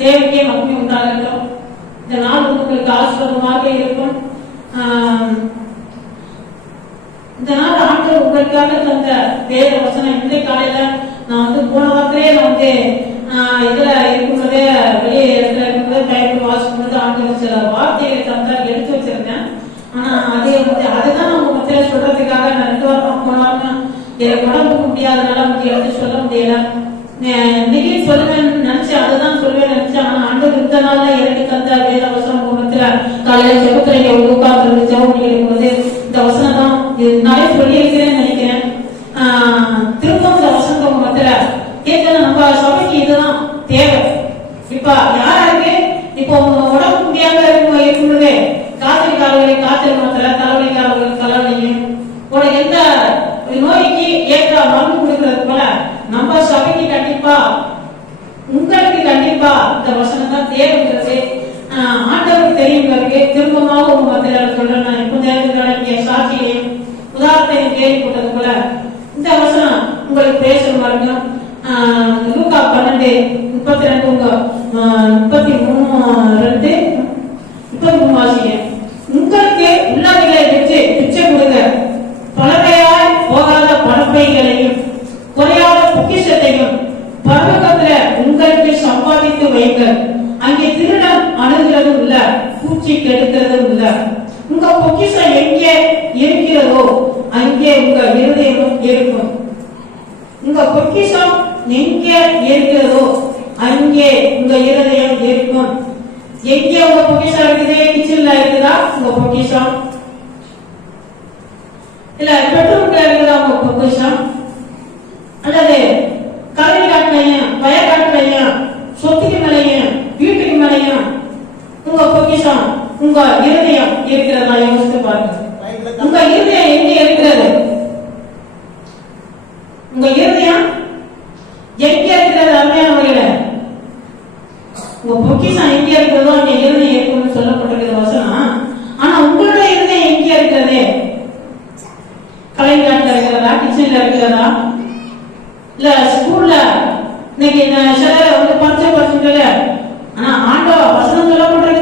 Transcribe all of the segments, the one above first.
தேவைக்கே மகிமை உண்டாகட்டும் இந்த நாள் உங்களுக்கு ஆசிரமமாக இருக்கும். இந்த நாள் ஆண்டவர் உங்களுக்காக தந்த வேத வசனம். இன்றைய காலையில நான் வந்து போன வாரத்திலே நான் வந்து இதுல இருக்கும்போதே வெளியே இடத்துல இருக்கும்போது பைபிள் வாசிக்கும்போது ஆண்டவர் சில வார்த்தைகளை தந்தார் எடுத்து வச்சிருந்தேன். ஆனா அதே வந்து அதுதான் நம்ம மத்தியில சொல்றதுக்காக நான் ரெண்டு வாரம் போன எனக்கு உடம்புக்கு முடியாதனால வந்து எடுத்து சொல்ல முடியல. இன்னைக்கு சொல்லுவேன் நினைச்சு அதுதான் சொல்லுவேன் நினைச்சேன் ஆனா ஆண்டவர் இந்த நாள்ல எனக்கு தந்த வேத வசனம் குணத்துல காலையில செபத்துல உட்கார்ந்து ஜெபம் போது இந்த வசனம் தான் நானே நிறைய சொல்லியிருக்கிறேன்னு நினைக்கிறேன். ஆஹ் திரும்ப இந்த வசந்த குணத்துல கேட்கணும் நம்ம சபைக்கு இதுதான் தேவை. இப்ப ஆஹ் பன்னெண்டு முப்பத்தி ரெண்டு உங்க முப்பத்தி மூணு ரெண்டு முப்பத்தி மூணு வாசிங்க உங்களுக்கு உள்ளவைகளை வச்சு பிச்சை கொடுங்க. பழமையாய் போகாத பணப்பைகளையும் குறையாத பொக்கிஷத்தையும் பரலோகத்துல உங்களுக்கு சம்பாதித்து வைங்கள் அங்கே திருடம் அணுகிறதும் இல்ல பூச்சி கெடுக்கிறதும் இல்ல. உங்க பொக்கிஷம் எங்கே இருக்கிறதோ அங்கே உங்க இருதயமும் இருக்கும். உங்க பொக்கிஷம் எங்கே இருக்கிறதோ அங்கே உங்க இருதயம் இருக்கும். எங்கே உங்க பொக்கிஷம் இருக்குது? கிச்சன்ல இருக்குதா? உங்க பொக்கிஷம். இல்ல பெட்ரோல் இருக்குதா உங்க பொக்கிஷம்? அல்லது கல்வி காட்டுலையும் வயல் காட்டுலையும் சொத்துக்கு மேலையும் வீட்டுக்கு மேலையும் உங்க பொக்கிஷம் உங்க இருதயம் இருக்கிறதா? யோசித்து பாருங்க. உங்க இருதயம் எங்க இருக்கிறது? உங்க இருதயம் அருமையான முறையில உங்க பொக்கிசம் எங்க இருக்கிறதோ அங்க இருதயம் இருக்கும்னு சொல்லப்பட்டிருக்கிற வசனம். ஆனா உங்களோட இருதயம் எங்க இருக்கிறது? கலைஞாட்டில் இருக்கிறதா? கிச்சன்ல இருக்கிறதா? இல்ல ஸ்கூல்ல? இன்னைக்கு இந்த சிலர் வந்து பரிச்சை படிச்சுட்டு ஆனா ஆண்டவ வசனம் சொல்லப்பட்டிருக்கு.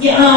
Yeah,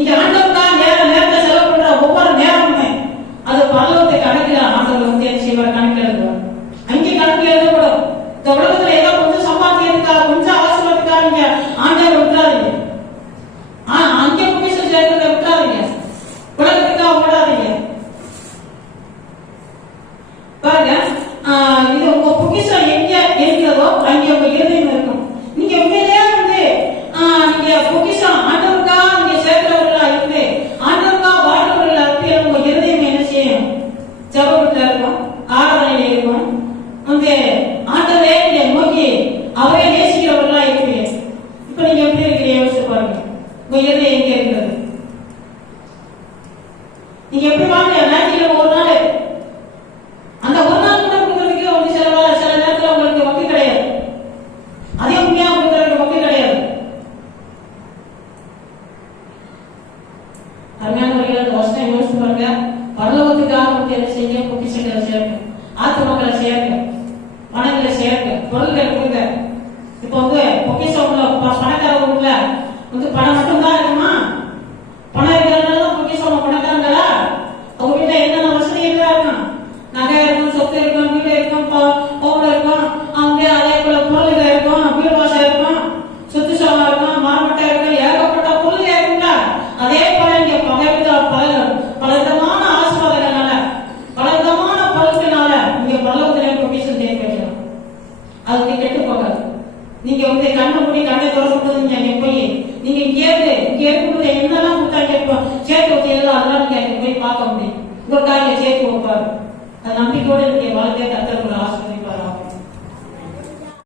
இந்த ஆண்டு உயர்வு எங்கே இருந்தது? வந்து பணம் மட்டும்தான் இருக்குமா? பணம் இருக்கிறதுனால முக்கிய சொல்ல பணக்காரங்களா அவங்க என்னென்ன வசதி இருக்கா இருக்கும் நகை இருக்கும் சொத்து இருக்கும் வீடு இருக்கும் பொருள் இருக்கும் அவங்க அதே போல பொருள் இருக்கும் வீடு வாசம் இருக்கும் சொத்து சோகம் இருக்கும் மாறுபட்டை இருக்கும் ஏகப்பட்ட பொருள் இருக்குங்களா அதே போல இங்க பகவித பல பல விதமான ஆசீர்வாதங்களால பல விதமான பலத்தினால இங்க பலவத்திலே பொக்கிஷன் தேவைப்படலாம் அது நீ கெட்டு போகாது. நீங்க வந்து கண்ணை மூடி கண்ணை திறந்து நீங்க போய். நீங்க கேட்டு கேட்கும்போது என்னெல்லாம் கொடுத்தா கேட்போம் சேர்த்து வச்சதெல்லாம் அதெல்லாம் கேட்க போய் பார்க்க முடியும். உங்களுக்காக சேர்த்து வைப்பாரு நம்பிக்கையோட நீங்க வாழ்க்கையை தத்தரப்பட ஆசை